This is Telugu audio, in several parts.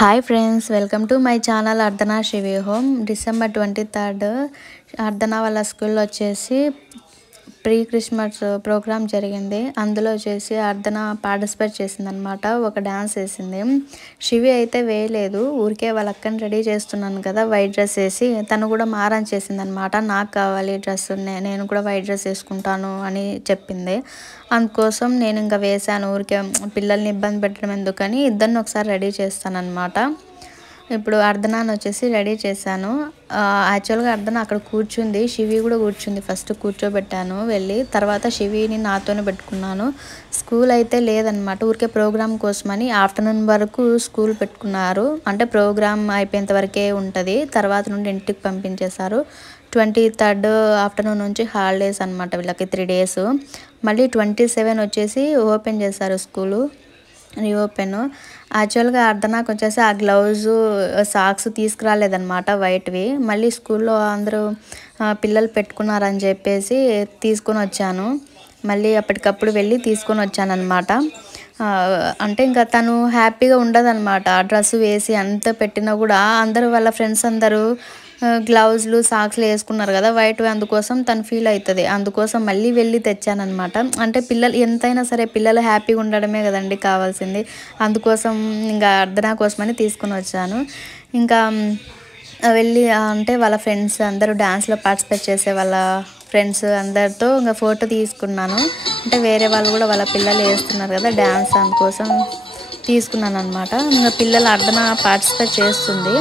Hi friends, welcome to my channel Ardhana Shivi home. December 23 Ardhana వాళ్ళ స్కూల్లో వచ్చేసి ప్రీ క్రిస్మస్ ప్రోగ్రామ్ జరిగింది. అందులో వచ్చేసి అర్ధనా పార్టిసిపేట్ చేసిందనమాట. ఒక డ్యాన్స్ వేసింది. శివి అయితే వేయలేదు, ఊరికే వాళ్ళ అక్కని రెడీ చేస్తున్నాను కదా వైట్ డ్రెస్ వేసి, తను కూడా మారం చేసిందనమాట. నాకు కావాలి డ్రెస్, నేను కూడా వైట్ డ్రెస్ వేసుకుంటాను అని చెప్పింది. అందుకోసం నేను ఇంకా వేసాను. ఊరికే పిల్లల్ని ఇబ్బంది పెట్టడం ఎందుకని ఇద్దరిని ఒకసారి రెడీ చేస్తానన్నమాట. ఇప్పుడు అర్ధనాన్ని వచ్చేసి రెడీ చేశాను. యాక్చువల్గా అర్ధన అక్కడ కూర్చుంది, శివి కూడా కూర్చుంది. ఫస్ట్ కూర్చోబెట్టాను వెళ్ళి, తర్వాత శివిని నాతోనే పెట్టుకున్నాను. స్కూల్ అయితే లేదనమాట, ఊరికే ప్రోగ్రామ్ కోసమని ఆఫ్టర్నూన్ వరకు స్కూల్ పెట్టుకున్నారు. అంటే ప్రోగ్రామ్ అయిపోయేంత వరకే ఉంటుంది, తర్వాత నుండి ఇంటికి పంపించేశారు. 23 ఆఫ్టర్నూన్ నుంచి హాలిడేస్ అనమాట వీళ్ళకి 3 days. మళ్ళీ 27 వచ్చేసి ఓపెన్ చేశారు స్కూలు, రీఓపెన్. యాక్చువల్గా అర్ధనాకు వచ్చేసి ఆ గ్లౌజు సాక్స్ తీసుకురాలేదన్నమాట వైట్వి. మళ్ళీ స్కూల్లో అందరూ పిల్లలు పెట్టుకున్నారని చెప్పేసి తీసుకొని వచ్చాను. మళ్ళీ అప్పటికప్పుడు వెళ్ళి తీసుకొని వచ్చాను అనమాట. అంటే ఇంకా తను హ్యాపీగా ఉండదన్నమాట. డ్రెస్ వేసి అంత పెట్టినా కూడా అందరూ వాళ్ళ ఫ్రెండ్స్ అందరూ గ్లౌజులు సాక్స్లు వేసుకున్నారు కదా వైట్వి, అందుకోసం తను ఫీల్ అవుతుంది. అందుకోసం మళ్ళీ వెళ్ళి తెచ్చానమాట. అంటే పిల్లలు ఎంతైనా సరే పిల్లలు హ్యాపీగా ఉండడమే కదండి కావాల్సింది. అందుకోసం ఇంకా అర్ధనా కోసమని తీసుకుని వచ్చాను. ఇంకా వెళ్ళి అంటే వాళ్ళ ఫ్రెండ్స్ అందరూ డ్యాన్స్లో పార్టిసిపేట్ చేసే వాళ్ళ ఫ్రెండ్స్ అందరితో ఇంకా ఫోటో తీసుకున్నాను. అంటే వేరే వాళ్ళు కూడా వాళ్ళ పిల్లలు వేస్తున్నారు కదా డ్యాన్స్, అందుకోసం తీసుకున్నాను అనమాట. ఇంకా పిల్లలు అర్ధనా పార్టిసిపేట్ చేస్తుంది.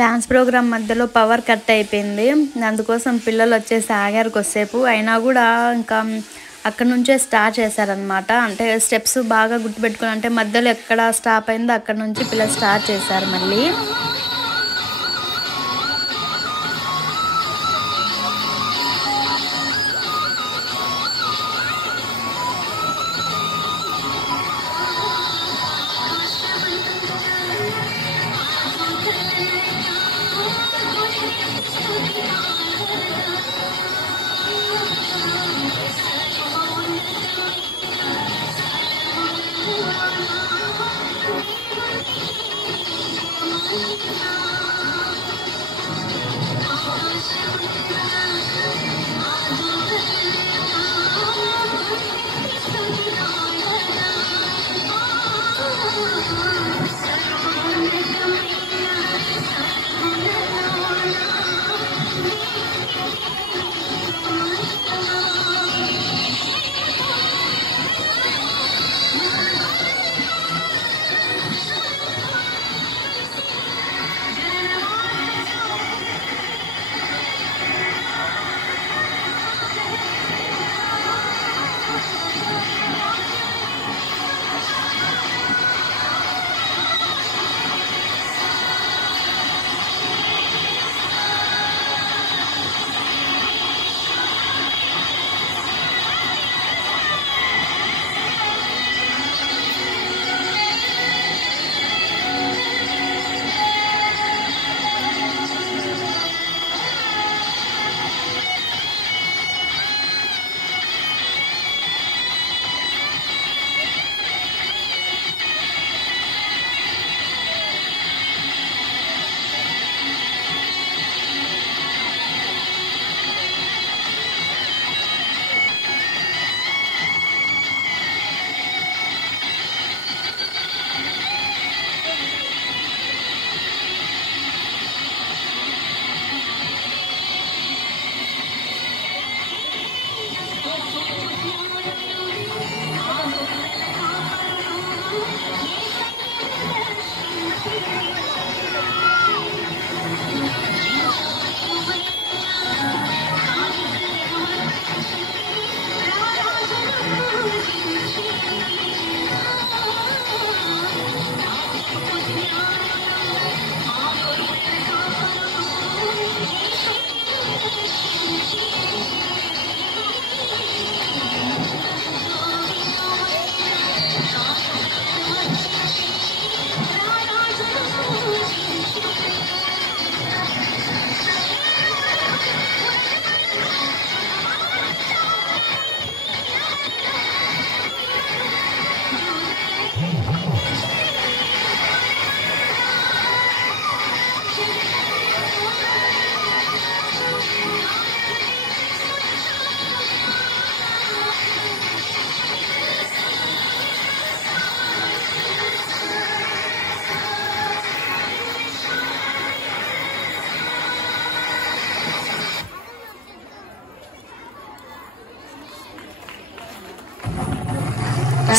డ్యాన్స్ ప్రోగ్రామ్ మధ్యలో పవర్ కట్ అయిపోయింది. అందుకోసం పిల్లలు వచ్చేసి ఆగారు కొద్దిసేపు. అయినా కూడా ఇంకా అక్కడ నుంచే స్టార్ట్ చేశారనమాట. అంటే స్టెప్స్ బాగా గుర్తుపెట్టుకుని, అంటే మధ్యలో ఎక్కడ స్టాప్ అయిందో అక్కడ నుంచి పిల్లలు స్టార్ట్ చేశారు మళ్ళీ.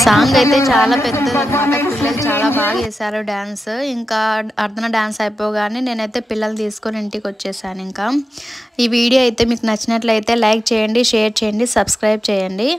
సాంగ్ అయితే చాలా పెద్దదన్నమాట. పిల్లలు చాలా బాగా చేశారు డ్యాన్స్. ఇంకా అర్ధన డ్యాన్స్ అయిపోగానే నేనైతే పిల్లలు తీసుకొని ఇంటికి వచ్చేసాను. ఇంకా ఈ వీడియో అయితే మీకు నచ్చినట్లయితే లైక్ చేయండి, షేర్ చేయండి, సబ్స్క్రైబ్ చేయండి.